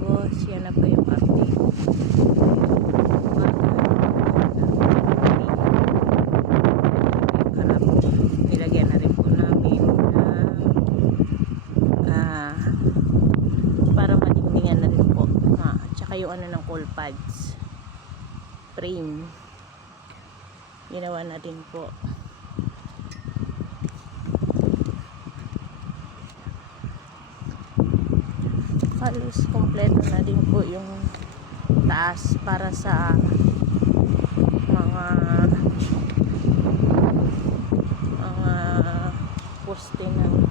boss, yan na po yung update. Harap, nilagyan na rin po namin na para madingdingan na rin po. At saka yung ano ng coal pads frame, ginawa na din po. Halos kompleto na din po yung taas para sa mga poste ng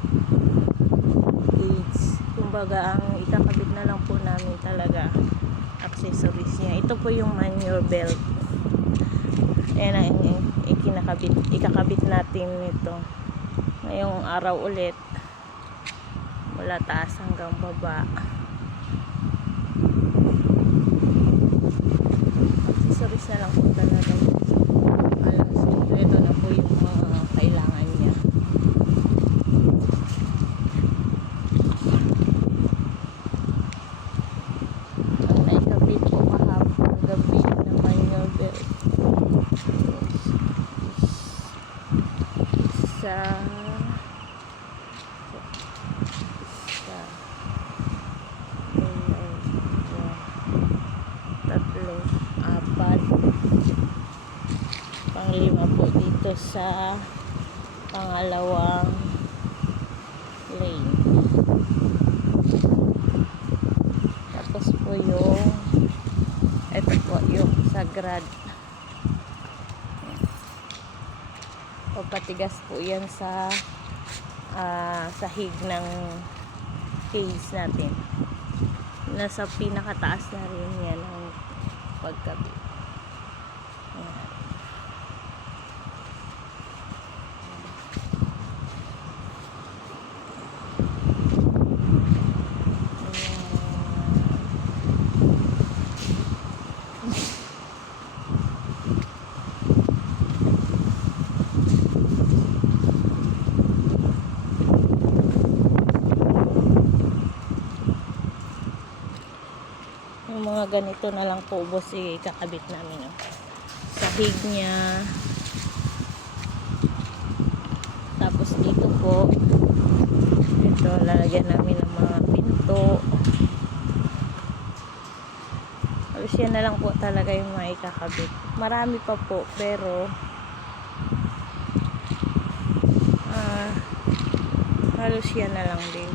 gates. Kumbaga ang ikakabit na lang po namin talaga accessories niya. Ito po yung manure belt. Ayan ang ikakabit natin nito ngayong araw ulit, mula taas hanggang baba. Accessories na lang po talaga. Alam, ito na po yung mga kailangan niya. Ang naikabit po kahapon gabi naman yung belt sa tatlo, apat, panglima po dito sa pangalawang lane. Tapos po yung ito po yung sagrad, papatigas po yan sa sahig ng case natin. Nasa pinakataas na rin yan ang pagkabit. Ayan. Yung mga ganito na lang po boss, ikakabit namin, oh. Sahig niya, tapos dito po ito lalagyan namin ng mga pinto. Halos yan na lang po talaga yung mga ikakabit. Marami pa po pero halos yan na lang din.